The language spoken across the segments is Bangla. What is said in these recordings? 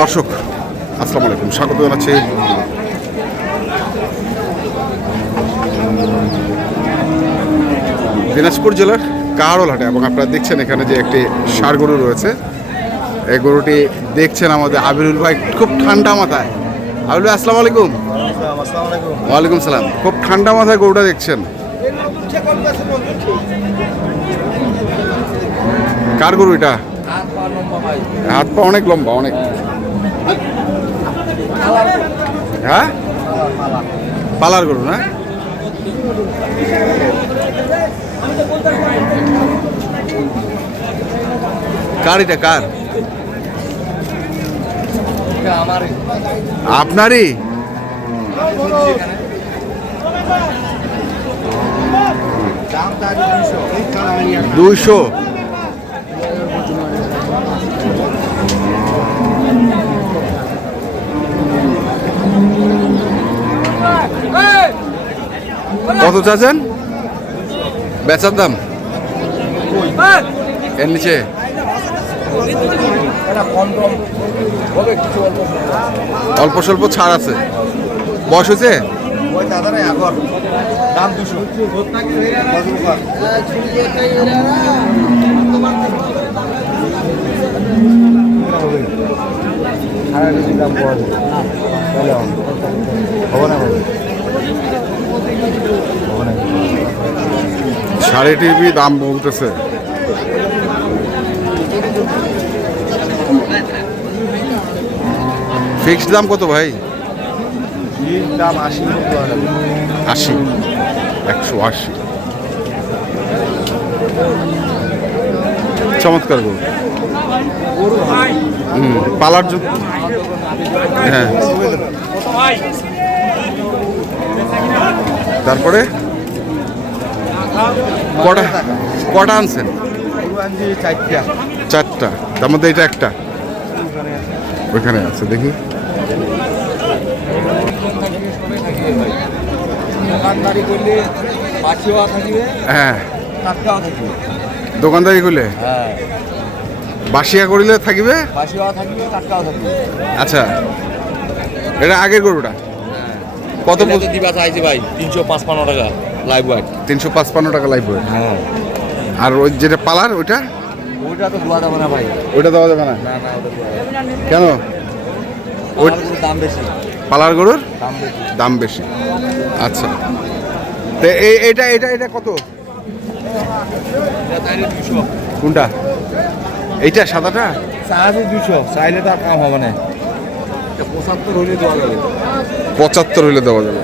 দর্শক আসসালামু আলাইকুম, স্বাগত জানাচ্ছি দিনাজপুর জেলার কাহারোল হাটে। এবং আপনারা দেখছেন এখানে যে একটি ষাঁড় গরু রয়েছে। এই গরুটি দেখছেন আমাদের আবিরুল ভাই, খুব ঠান্ডা মাথায়। আবিরুল ভাই আসসালামু আলাইকুম। ওয়ালাইকুম সালাম। খুব ঠান্ডা মাথায় গরুটা দেখছেন, কার গরু এটা? হাত পা অনেক লম্বা, অনেক। হ্যাঁ, পালার গরু না? কার এটা? কার? আপনারই? 200। কত চাচ্ছেন বেচার দাম? এর নিচে অল্প স্বল্প ছাড় আছে। বয়স হয়েছে? সাড়ে টিভি দাম বলতেছে। ফিক্সড দাম কত ভাই? দাম 80। 180। চমৎকার গরু। পালার জন্য। হ্যাঁ, তারপরে কটা আনছেন? 4টা। তার মধ্যে এটা একটা ওইখানে আছে, দেখি। হ্যাঁ, দোকানদারি করলে বাসিয়া করিলে থাকিবে। আচ্ছা, এটা আগের গরুটা কত দিবা চাইছে ভাই? 355 টাকা লাইভ ওয়েট। 355 টাকা লাইভ ওয়েট। হ্যাঁ, আর ওই যেটা পালার ওইটা? ওইটা তো দেওয়া যাবে না ভাই। ওইটা দেওয়া যাবে না? না, কেন? ওর দাম বেশি। পালার গরুর দাম বেশি। দাম বেশি। আচ্ছা, তো এটা এটা এটা কত? কোনটা? এইটা সাদাটা? 200 চাইলে তো আর কাম হবে না। 75 হইলে দেওয়া যাবে। 75 হইলে দেওয়া যাবে।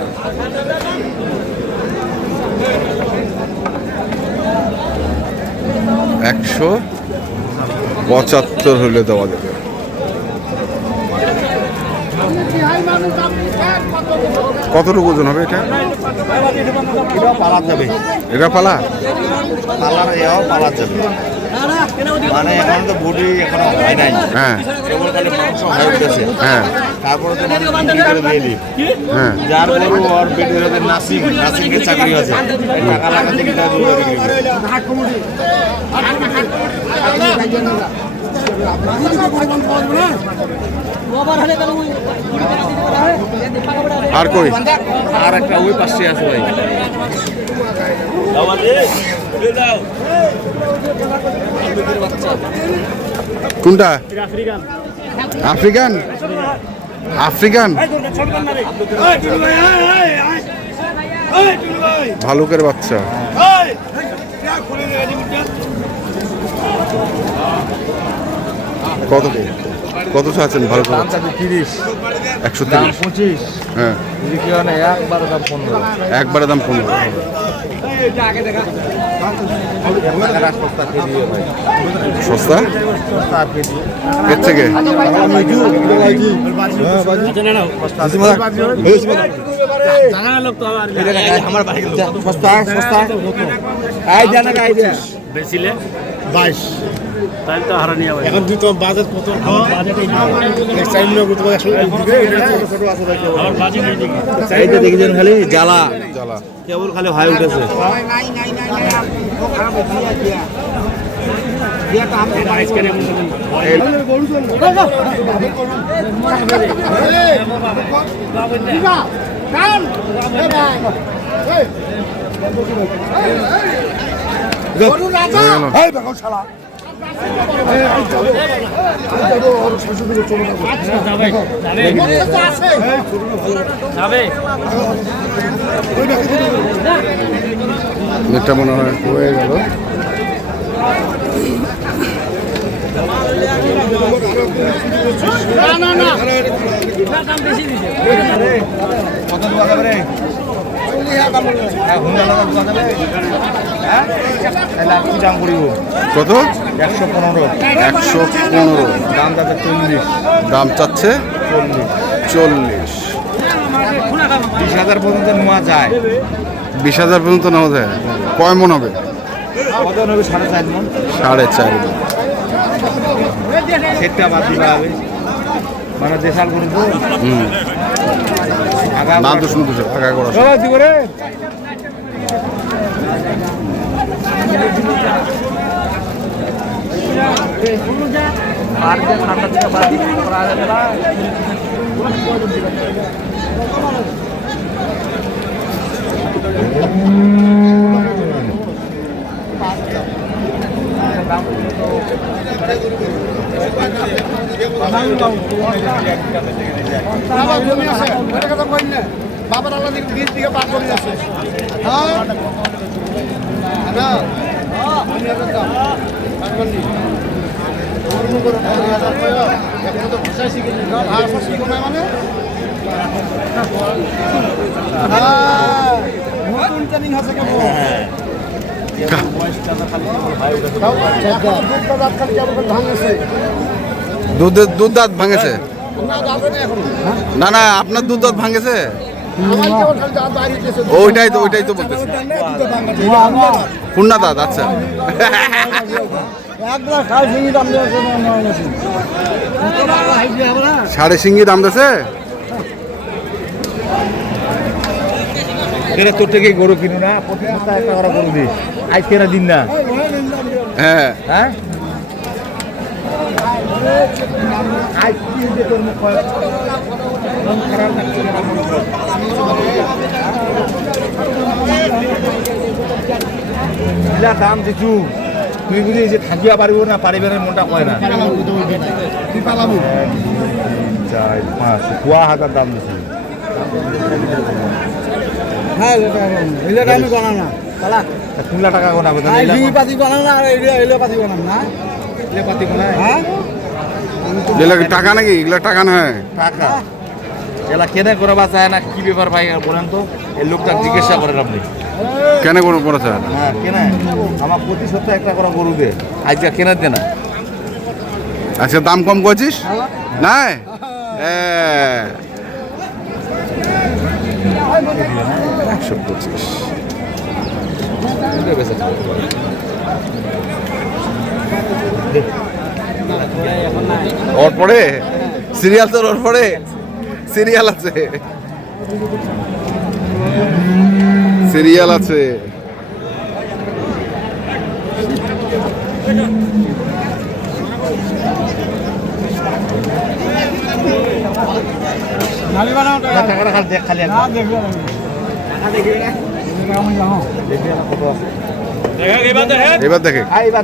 $175 হইলে দেওয়া যাবে। কতটুকু ওজন হবে এটা? এটা পালা যাবে। এটা পালা? পালার এও পালা যাবে। মানে এখন তো বডি এখনো হয় নাই। হ্যাঁ, কেবল খালি মাংস হয়ে উঠেছে। হ্যাঁ, তারপরে তো মানে বিক্রি করে দিলি। হ্যাঁ। যার গরু আর বেটির হাতে নাসিং এর চাকরি আছে। এই টাকা লাগাতে কি তার গরু বিক্রি করে। আর কই? আর একটা ওই পাশে আছে ভাই। কোনটা? আফ্রিকান। আফ্রিকান ভালুকের বাচ্চা। কত চাচ্ছেন? ভালো করে 30। 130। 25। হ্যাঁ, একবারে দাম 15। একবারে দাম 15। সস্তা এর থেকে? বেচিলে 22 তাহলে তো হারানি হবে। এখন তুই তো বাজেট কত? বাজেট চাইতে দেখেছেন খালি জ্বালা জ্বালা কেবল খালি হাই উঠেছে। এটা মনে হয় হয়ে গেল। কত? 115। 115। দাম যাচ্ছে 40। দাম চাচ্ছে 40। 20,000 পর্যন্ত নেওয়া যায়। 20,000 পর্যন্ত নেওয়া যায়। কয় মন হবে? কত নেবে? 4.5 মন। 4.5 মন। সেটটা বাদ দিতে হবে, মানে দেশাল গরু তো। না তো শুনতেছে আগা করা। বাবার আল্লাহ বীজ দিকে পার করে যাচ্ছে। নতুন ট্রেনিং আছে কেমন? দুধ দাঁত ভাঙেছে? না না, আপনার দুধ দাঁত ভাঙেছে? ওইটাই তো বলতেছে। পূর্ণা দাঁত, আচ্ছা। সাড়ে সিঙ্গি দাম দিয়েছে? তোর থেকে গরু কিনু না, প্রতি সপ্তাহে একটা করে গরু দিই। আজ কেনা দিন না। হ্যাঁ হ্যাঁ, আজ কি যে তোর মুখ খারাপ লাগছে। দাম দিছু, তুই বুঝি যে থাকিয়া পারিব না, পারিবে না, মনটা কয় না। 4-5 দাম দিছি। হ্যাঁ, এটা আমি গণাম না। 3 লাখ টাকা গোনা হবে। পাতি গণাম না, এগুলো পাতি গণাম না। পাতি গোনায় হ্যাঁ, এগুলা কি টাকা নাকি? এগুলা টাকা নয়। টাকা এলা কেনে করবা চায় না। কি ব্যাপার ভাই বলেন তো? এই লোকটা জিজ্ঞাসা করেন আপনি। কেন কোনো করেছে? হ্যাঁ, কেনে আমার প্রতি সপ্তাহে একটা করে গরু দে, আজকে কেনার দে না। আচ্ছা, দাম কম করছিস? নাই, 125। ওর পরে সিরিয়াল, তোর ওর পরে সিরিয়াল আছে, সিরিয়াল আছে। টাকাটা খালি দেখ, খালি না দেখবে না। আমি জানো। এবার দেখে, এবার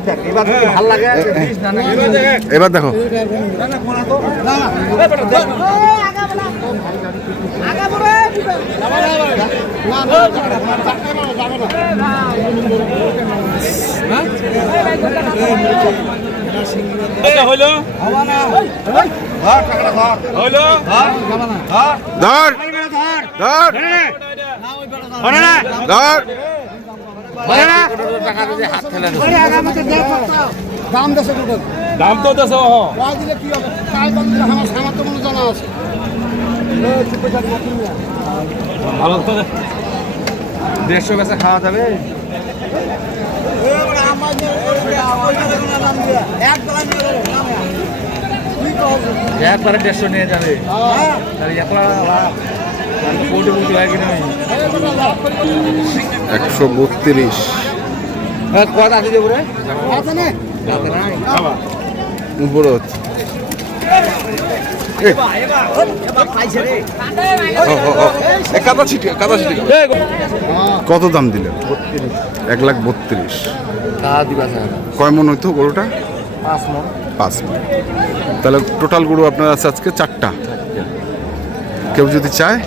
দেখ, এবার যদি ভাল লাগে দিস না, এবার দেখো। ধর ধর ধর। টাকা যদি হাত ফেলে দেবো। দাম দেশে দুটো দাম তো দেশ দিলে কি হবে? কাল দাম দিলে আমার সামর্থ্য মনে জানা আছে। ভালো তো 150 বেচা খাওয়া যাবে। একবারে 150 নিয়ে যাবে। একলা 132। কথা আছে যে উপরে হচ্ছে কত দাম দিলেন? 1,32,000। কয় মন হইতো গরুটা? 5 মন। তাহলে টোটাল গরু আপনার আছে আজকে 4টা। কেউ যদি চায়,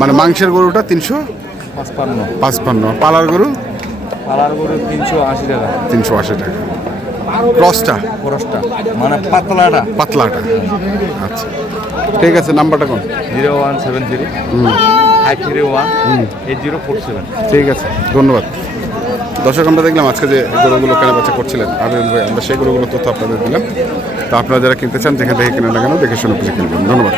মানে মাংসের গরুটা 355, পালার গরু 380 টাকা 380 টাকা। ক্রসটা খরচটা মানে পাতলাটা। আচ্ছা ঠিক আছে, নাম্বারটা কোন? 0173 531 8047। ঠিক আছে, ধন্যবাদ। দর্শক, আমরা দেখলাম আজকে যে গরুগুলো কেনাবেচা করছিলেন আবিরুল ভাই, আমরা সেই গরুগুলো তথ্য আপনাদের দিলাম। তো আপনারা যারা কিনতে চান যেখান থেকে কিনেন না কেন দেখে শুনে বুঝে কিনবেন। ধন্যবাদ।